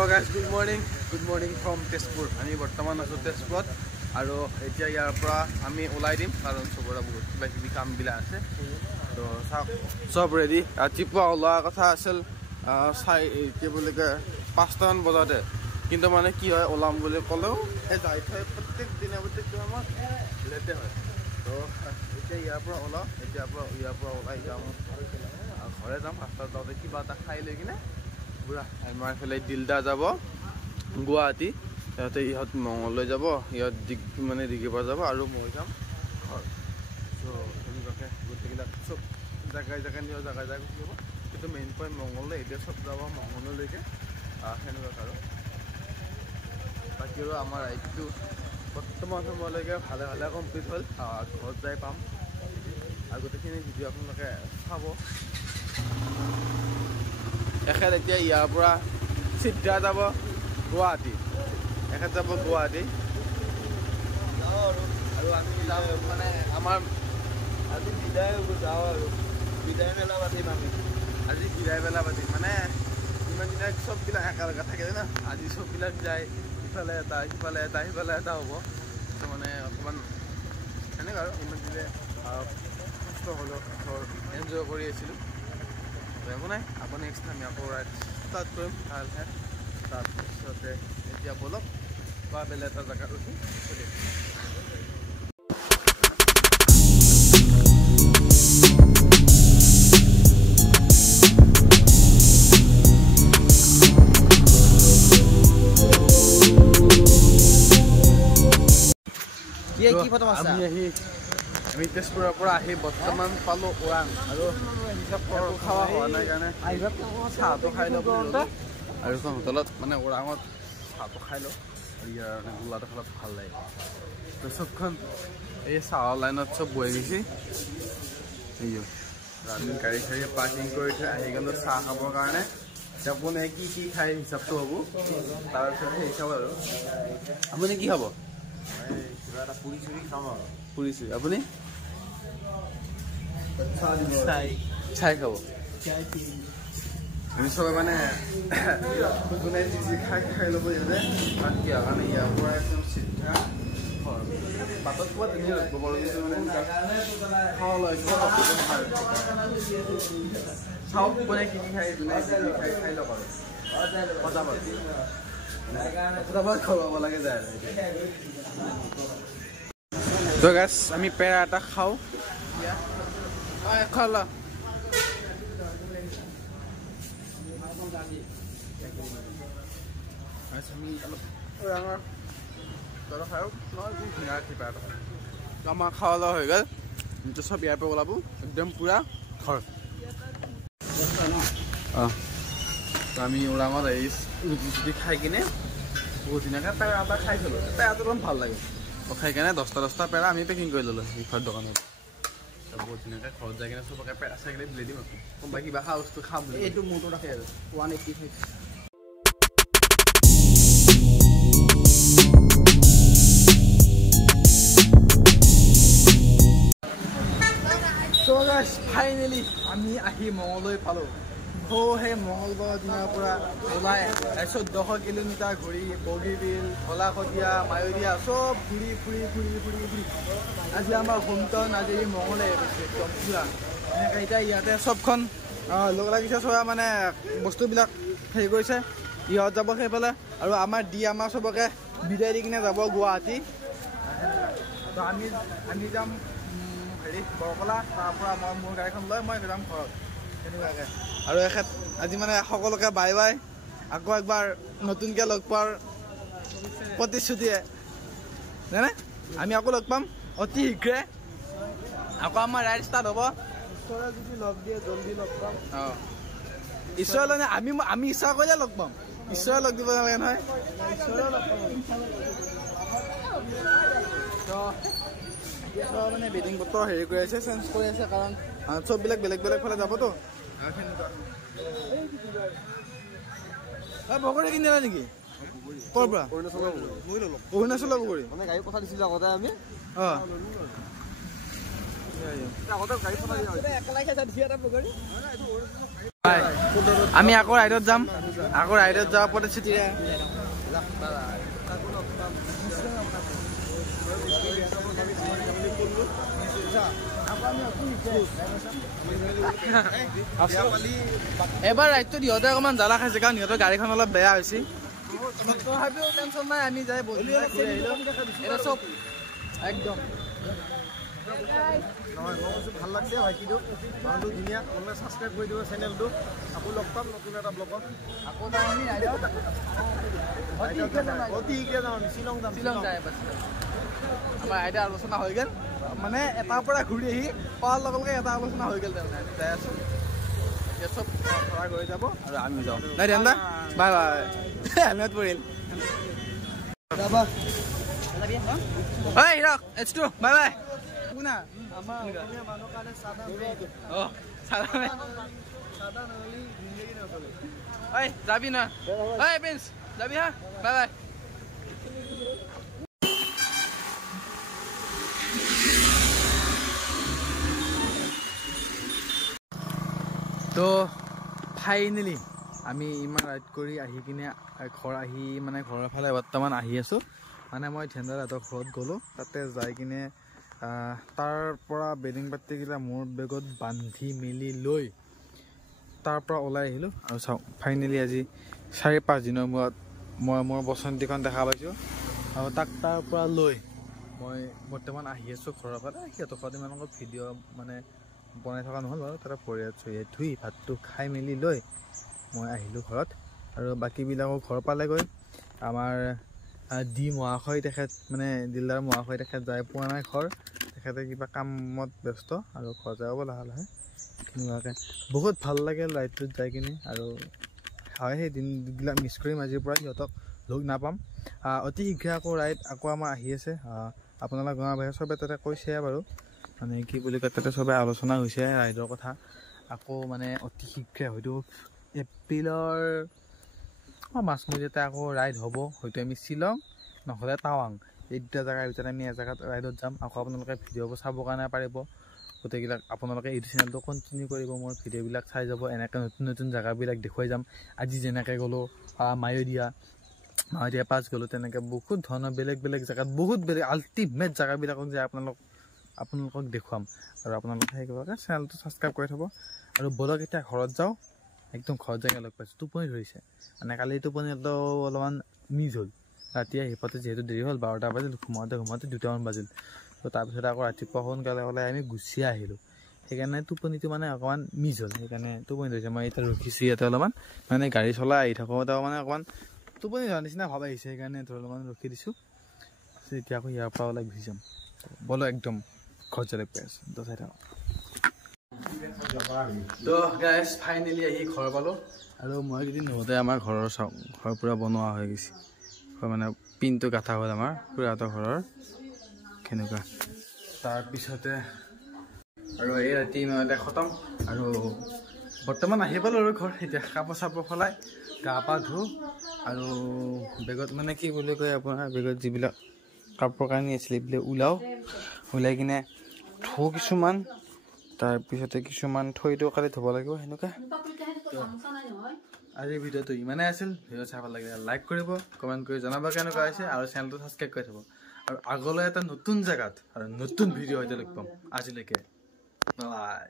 So guys, good morning from Tezpur. আমি বৰ্তমান আছো তেজপুৰত আৰু এতিয়া ইয়াৰ পৰা আমি ওলাই দিম কাৰণ সবৰে বহুত কিবা কাম বিলা আছে তো সব ৰেডি ৰাতিপুৱা ওলোৱাৰ কথা আছিল কি বুলি কয় 5টামান বজাতে কিন্তু মানে কি হয় ওলাম বুলি ক'লেও এই যাই থৈ প্ৰত্যেক দিনে আমাৰ লেটে হয় তো এতিয়া ইয়াৰ পৰা ওলাই যাম ঘৰে যাম ৰাস্তাত যাওঁতে কিবা এটা খাই লৈ কিনে পুৰা আমাৰ এইফালে দিলদা যাব গুৱাহাটী তাতে ইহঁত মঙললৈ যাব ইহঁত মানে দিগিপাৰ যাব আৰু মই যাম ঘৰ তো তেনেকুৱাকৈ গোটেইবিলাক চব জাগাই নিয়ে জাগাই গুচি যাব কিন্তু মেইন পইণ্ট মঙললৈ এতিয়া চব যাব মঙললৈকে সেনেকুৱা আৰু বাকী আৰু আমাৰ ৰাইডটো বৰ্তমান সময়লৈকে ভালে ভালে কমপ্লিট হ'ল ঘৰত যাই পাম আৰু গোটেইখিনি ভিডিঅ' আপোনালোকে চাব এখেত এতিয়া ইয়াৰ পৰা চিধা যাব গুৱাহাটী এখেত যাব গুৱাহাটী আৰু আমি যাম মানে আমাৰ আজি বিদায় যাওঁ আৰু বিদায় মেলা পাতিম আমি আজি বিদায় মেলা পাতিম মানে ইমান দিনা চববিলাক একেলগে থাকে না আজি চববিলাক যায় ইফালে এটা সিফালে এটা হ'ব তো মানে অকণমান সেনেকুৱা আৰু ইমান দিনে কষ্ট হ'লেও এনজয় কৰি আছিলোঁ একো নাই আকৌ নেক্সট আমি আকৌ ৰাইড ষ্টাৰ্ট কৰিম ভাল ঠাই তাৰপিছতে এতিয়া বলক বা বেলেগ এটা জেগাত ৰখি আমি তেজপুৰৰ পৰা আহি বৰ্তমান পালোঁ ওৰাং আৰু খাৱা হোৱা নাই কাৰণে চাহটো খাই লওঁ আৰু এখন হোটেলত মানে ওৰাঙত চাহটো খাই লওঁ আৰু ইয়াৰ গোলাটো খালত ভাল লাগে তো চবখন এই চাহৰ লাইনত চব বহি গৈছে আমি গাড়ী চাড়ী পাৰ্কিং কৰি থৈ আহি গ'লোঁ চাহ খাবৰ কাৰণে এতিয়া কোনে কি খাই হিচাপটো হ'ব তাৰপিছত সেই হিচাপ আৰু আপুনি কি খাব কিবা এটা পুৰি চুৰি খাম আৰু পুৰি চুৰি আপুনি চাই খাব আমি চবে মানে যোনে যি খাই ল'ব ইহঁতে কাৰণ কিয় কাৰণে ইয়াৰ পৰা একদম চিধা বাটত কিবা তেনেকৈ লাগিব পাৰোঁ কিন্তু মানে খাব লয় চাওক কোনে কি খাই যোনে খাই লওক আৰু পটাপট খোৱাব লাগে যায় তো গাইছ আমি পেৰা এটা খাওঁ খালা আমাৰ খাওয়া দাওয়া হৈ গ'ল চব ইয়াৰ পৰা ওলাব একদম পুৰা ঘৰ আমি ওৰাঙত আহি ৰুটি খাই কিনে বহুত ধুনীয়াকৈ পেৰা এটা খাই থলোঁ পেৰাটো অলপ ভাল লাগে খাই কেনে 10টা পেৰা আমি পেকিং কৰি ল'লোঁ ইফাৰ দোকানত বহুত ধুনীয়াকৈ ঘৰত যাই কিনে চবকে পেৰা চাই কিনে দিলে দিম আকৌ কোনোবাই কিবা খোৱা বস্তু খাম বুলি এইটো মোৰটো ৰাখে আৰু 185 ফাইনেলি আমি আহি মঙললৈ পালোঁ সেই মঙলবাৰৰ দিনাৰ পৰা ওলাই 1400 কিলোমিটাৰ ঘূৰি বগীবিল কলাকটীয়া মায়'দিয়া চব ঘূৰি ফুৰি আজি আমাৰ হোম টাউন আজি মঙলে একদম পুৰা এনেকৈ এতিয়া ইয়াতে চবখন লগ লাগিছে চব মানে বস্তুবিলাক হেৰি কৰিছে ইহঁত যাব সেইফালে আৰু আমাৰ চবকে বিদায় দি কিনে যাব গুৱাহাটী তো আমি যাম হেৰি বৰকলা তাৰপৰা মই মোৰ গাড়ীখন লৈ মই যাম ঘৰত তেনেকুৱাকৈ আৰু এখেত আজি মানে সকলোকে বাই বাই আকৌ একবাৰ নতুনকৈ লগ পোৱাৰ প্ৰতিশ্ৰুতিয়ে জানে আমি আকৌ লগ পাম অতি শীঘ্ৰে আকৌ আমাৰ ৰাইড ষ্টাৰ্ট হ'ব ঈশ্বৰে যদি লগ দিয়ে জল্দি লগ পাম ঈশ্বৰলৈ আমি ইচ্ছা কৰিলে লগ পাম ঈশ্বৰে লগ দিব নালাগে নহয় ঈশ্বৰে লগ পাম মানে বেডিং বতৰ হেৰি কৰি আছে চেঞ্জ কৰি আছে কাৰণ চববিলাক বেলেগ ফালে যাবতো বগৰী কিনিলা নেকি ক'ৰ পৰা অৰুণাচলৰ বগৰী মানে গাড়ী পঠাই দিছিলোঁ আগতে আমি আগতে গাড়ী পঠাই দিয়া আমি আকৌ ৰাইডত যাম আকৌ ৰাইডত যাব প্ৰতিশ্ৰুতি এবাৰ ৰাইডটো সিহঁতে অকণমান জ্বালা খাইছে কাৰণ সিহঁতৰ গাড়ীখন অলপ বেয়া হৈছে তথাপিও টেনশ্যন নাই আমি যাই চব একদম নহয় মই কৈছোঁ ভাল লাগিছে ভাইটিটো মানুহটো ধুনীয়া আপোনালোকে ছাবস্ক্ৰাইব কৰি দিব চেনেলটো আকৌ লগ পাম নতুন এটা ব্লগত আকৌ যাম আমি ৰাইডত অতি শীঘ্ৰে যাম আমি শ্বিলং যাম যায় আমাৰ ৰাইডে আলোচনা হৈ গ'ল মানে এটাৰ পৰা ঘূৰি আহি পোৱাৰ লগে লগে এটা আলোচনা হৈ গ'ল তাৰমানে আমি যাই আছোঁ এতিয়া চব ঘৰা গৈ যাব আৰু আমি যাওঁ নাই then the bye bye helmet পৰিল যাবা ঐ হিৰক H2 বাই বাই শুনা আমাৰ অসমীয়া মানুহৰ কাৰণে চাদা চাদা নহ'লে জিন্দগী নচলে ঐ যাবি না ঐ প্ৰিন্স যাবি হা বাই বাই তো ফাইনেলি আমি ইমান ৰাইড কৰি আহি কিনে ঘৰ আহি মানে ঘৰৰ ফালে বৰ্তমান আহি আছোঁ মানে মই ধ্যানদাহঁতৰ ঘৰত গ'লোঁ তাতে যাই কিনে তাৰ পৰা বেডিং পাতিকেইটা মোৰ বেগত বান্ধি মেলি লৈ তাৰ পৰা ওলাই আহিলোঁ আৰু চাওঁ ফাইনেলি আজি 4-5 দিনৰ মূৰত মই মোৰ বসন্তীখন দেখা পাইছোঁ আৰু তাক তাৰ পৰা লৈ মই বৰ্তমান আহি আছোঁ ঘৰৰ ফালে সিহঁতৰ ঘৰত ইমানকৈ ভিডিঅ' মানে বনাই থকা নহ'ল বাৰু তাতে পৰিয়াল চৰিয়াল ধুই ভাতটো খাই মেলি লৈ মই আহিলোঁ ঘৰত আৰু বাকীবিলাকো ঘৰ পালেগৈ আমাৰ ডি মহাশয় তেখেত মানে দিলদাৰ মহাশয় তেখেত যাই পোৱা নাই ঘৰ তেখেতে কিবা কামত ব্যস্ত আৰু ঘৰ যাব লাহে লাহে তেনেকুৱাকৈ বহুত ভাল লাগে ৰাইডটোত যাই কিনে আৰু হয় সেই দিনবিলাক মিছ কৰিম আজিৰ পৰা সিহঁতক লগ নাপাম অতি শীঘ্ৰে আকৌ ৰাইড আকৌ আমাৰ আহি আছে আপোনালোক গাঁৱৰ বাহিৰে চবে তাতে কৈছে বাৰু মানে কি বুলি কয় তাতে চবে আলোচনা হৈছে ৰাইডৰ কথা আকৌ মানে অতি শীঘ্ৰে হয়তো এপ্ৰিলৰ মাজমজিয়াতে আকৌ ৰাইড হ'ব হয়তো আমি শ্বিলং নহ'লে টাৱাং এই দুটা জেগাৰ ভিতৰত আমি এজেগাত ৰাইডত যাম আকৌ আপোনালোকে ভিডিঅ'বোৰ চাবৰ কাৰণে পাৰিব গোটেইবিলাক আপোনালোকে এইটো চেনেলটো কণ্টিনিউ কৰিব মোৰ ভিডিঅ'বিলাক চাই যাব এনেকৈ নতুন নতুন জেগাবিলাক দেখুৱাই যাম আজি যেনেকৈ গ'লোঁ মায়'দিয়া পাছ গ'লোঁ তেনেকৈ বহুত ধৰণৰ বেলেগ বেলেগ জেগাত বহুত বেলেগ আল্টিমেট জেগাবিলাকক যে আপোনালোকক দেখুৱাম আৰু আপোনালোকে সেই কৰিব চেনেলটো ছাবস্ক্ৰাইব কৰি থ'ব আৰু ব'লক এতিয়া ঘৰত যাওঁ একদম ঘৰত যাই লগ পাইছোঁ টোপনি ধৰিছে মানে কালি টোপনিটো অলপমান মিছ হ'ল ৰাতি আহি পাওঁতে যিহেতু দেৰি হ'ল 12টা বাজিল ঘুমাওঁতে 2টামান বাজিল তো তাৰপিছত আকৌ ৰাতিপুৱা সোনকালে ওলাই আমি গুচি আহিলোঁ সেইকাৰণে টোপনিটো মানে অকণমান মিছ হ'ল সেইকাৰণে টোপনি ধৰিছে মই এতিয়া ৰখিছোঁ ইয়াতে অলপমান মানে গাড়ী চলাই আহি থাকোঁতে মানে অকণমান টোপনি ধৰা নিচিনা ভাব আহিছে সেইকাৰণে অলপমান ৰখি দিছোঁ এতিয়া আকৌ ইয়াৰ পৰা ওলাই গুচি যাম ব'লো একদম ঘৰত যাই পাই আছোঁ তো চাই থাকক তো গাইজ ফাইনেলি আহি ঘৰ পালোঁ আৰু মই কেইদিন নহওঁতে আমাৰ ঘৰৰ চাওঁ ঘৰ পূৰা বনোৱা হৈ গৈছে মানে পিনটো গাঠা হ'ল আমাৰ খুৰাহঁতৰ ঘৰৰ কেনেকুৱা তাৰপিছতে আৰু এই ৰাতি ইমানতে খতম আৰু বৰ্তমান আহি পালোঁ আৰু ঘৰ এতিয়া কাপোৰ চাপোৰ সলাই গা পা ধুওঁ আৰু বেগত মানে কি বুলি কয় আপোনাৰ বেগত যিবিলাক কাপোৰ কানি আছিলে এইবিলাক ওলাই কিনে ধুওঁ কিছুমান তাৰপিছতে কিছুমান থৈ দিওঁ কালি ধুব লাগিব সেনেকুৱা আজিৰ ভিডিঅ'টো ইমানেই আছিল ভিডিঅ' চাই ভাল লাগিলে লাইক কৰিব কমেণ্ট কৰি জনাব কেনেকুৱা হৈছে আৰু চেনেলটো ছাবস্ক্ৰাইব কৰি থ'ব আৰু আগলৈ এটা নতুন জেগাত আৰু নতুন ভিডিঅ' সৈতে লগ পাম আজিলৈকে বাই